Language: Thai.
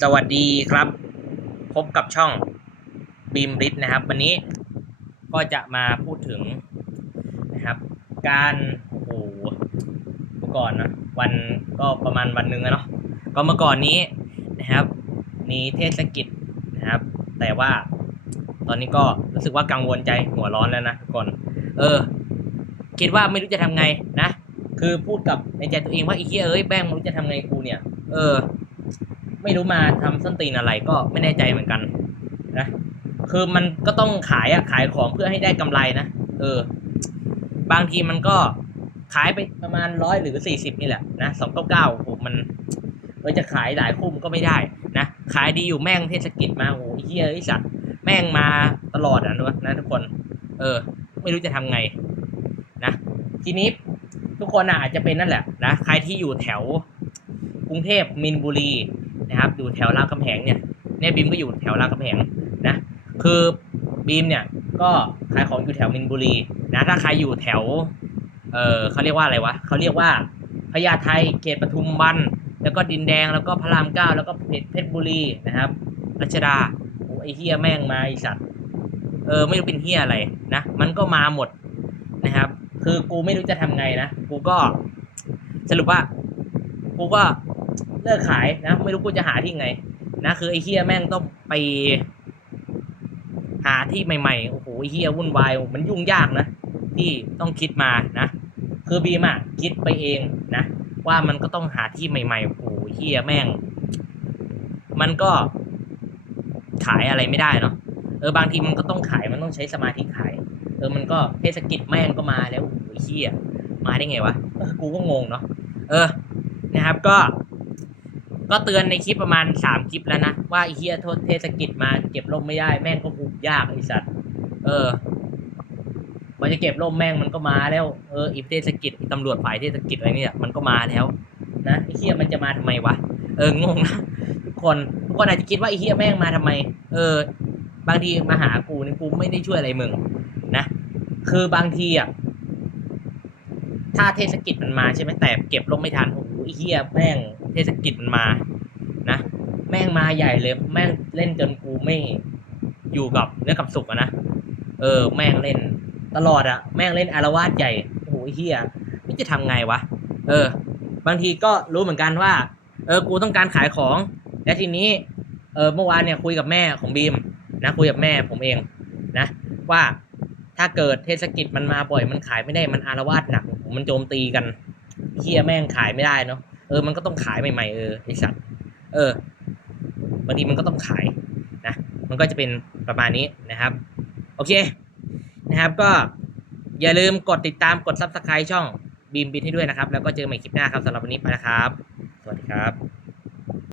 สวัสดีครับ พบกับช่องบีมริดนะครับ วันนี้ก็จะมาพูดถึงนะครับ การโอ้โหเมื่อก่อนนะวันก็ประมาณวันหนึ่งอะเนาะก็เมื่อก่อนนี้นะครับมีเทศกิจนะครับ แต่ว่าตอนนี้ก็รู้สึกว่ากังวลใจหัวร้อนแล้วนะทุกคนเออ คิดว่าไม่รู้จะทำไงนะ คือพูดกับในใจตัวเองว่าไอ้เหี้ยเอ้ยแป้งไม่รู้จะทำไงกูเนี่ย เออ ไม่รู้มาทำส้นตีนอะไรก็ไม่แน่ใจเหมือนกันนะคือมันก็ต้องขายอะขายของเพื่อให้ได้กำไรนะเออ บางทีมันก็ขายไปประมาณร้อยหรือสี่สิบนี่แหละนะสองเก้าเก้าโอ้มันเออจะขายหลายคู่มันก็ไม่ได้นะขายดีอยู่แม่งเทศกิจมาโอ้ยเฮียไอ้สัตว์แม่งมาตลอดอะนะนะทุกคน เออ ไม่รู้จะทำไงนะทีนี้ทุกคนอาจจะเป็นนั่นแหละนะใครที่อยู่แถวกรุงเทพมินบุรี นะครับอยู่แถวรามคำแหงเนี่ยเนี่ยบีมก็อยู่แถวรามคำแหงนะคือบีมเนี่ยก็ขายของอยู่แถวมินบุรีนะถ้าใครอยู่แถวเออเขาเรียกว่าอะไรวะเขาเรียกว่าพญาไทเขตปทุมวันแล้วก็ดินแดงแล้วก็พระรามเก้าแล้วก็เพชรเพชรบุรีนะครับรัชดาโอ้ไอเฮียแม่งมาไอสัตว์เออไม่รู้เป็นเฮียอะไรนะมันก็มาหมดนะครับ คือกูไม่รู้จะทำไงนะ กูก็สรุปว่า กูก็ เลิกขายนะ ไม่รู้กูจะหาที่ไงนะคือไอ้เฮียแม่งต้องไป หาที่ใหม่ๆโอ้โหไอ้เฮียวุ่นวายมันยุ่งยากนะ ที่ต้องคิดมานะ คือบีมอะคิดไปเองนะ ว่ามันก็ต้องหาที่ใหม่ๆโอ้โหเฮียแม่ง มันก็ขายอะไรไม่ได้เนาะเออบางทีมันก็ต้องขายมันต้องใช้สมาธิขาย เออมันก็เทศกิจแม่งก็มาแล้วโอ้โหเฮียมาได้ไงวะกูก็งงเนาะเออนะครับก็ ก็เตือนในคลิปประมาณสามคลิปแล้วนะ ว่าไอ้เฮียโทษเทศกิจมาเก็บร่มไม่ได้แม่งก็หุบยากไอ้สัตว์เออพอจะเก็บร่มแม่งมันก็มาแล้วเอออีเทศกิจตำรวจฝ่ายเทศกิจอะไรเนี่ยมันก็มาแล้วนะไอ้เฮียมันจะมาทำไมวะเอองงนะทุกคนทุกคนอาจจะคิดว่าไอ้เฮียแม่งมาทำไม เออ บางทีมาหากูนี่กูไม่ได้ช่วยอะไรมึงนะ คือบางทีอะ ถ้าเทศกิจมันมาใช่ไหมแต่เก็บลงไม่ทันโอ้โหไอ้เฮียแม่งเทศกิจมันมานะแม่งมาใหญ่เลยแม่งเล่นจนกูไม่อยู่กับเนื้อกับสุกนะเออ แม่งเล่น ตลอดอะแม่งเล่นอารวาสใหญ่โอ้โหไอ้เฮียไม่จะทำไงวะเออ บางทีก็รู้เหมือนกันว่า เออกูต้องการขายของ และทีนี้เออเมื่อวานเนี่ยคุยกับแม่ของบีมนะคุยกับแม่ผมเองนะว่า ถ้าเกิดเทศกิจมันมาบ่อยมันขายไม่ได้มันอารวาสหนักมันโจมตีกันเฮียแม่งขายไม่ได้เนาะเออมันก็ต้องขายใหม่ๆเออไอสัตว์เออบางทีมันก็ต้องขายนะมันก็จะเป็นประมาณนี้นะครับ โอเคนะครับก็อย่าลืมกดติดตามกด subscribe ช่องบีมบินให้ด้วยนะครับ แล้วก็เจอกันใหม่คลิปหน้าครับสำหรับวันนี้ไปนะครับ สวัสดีครับ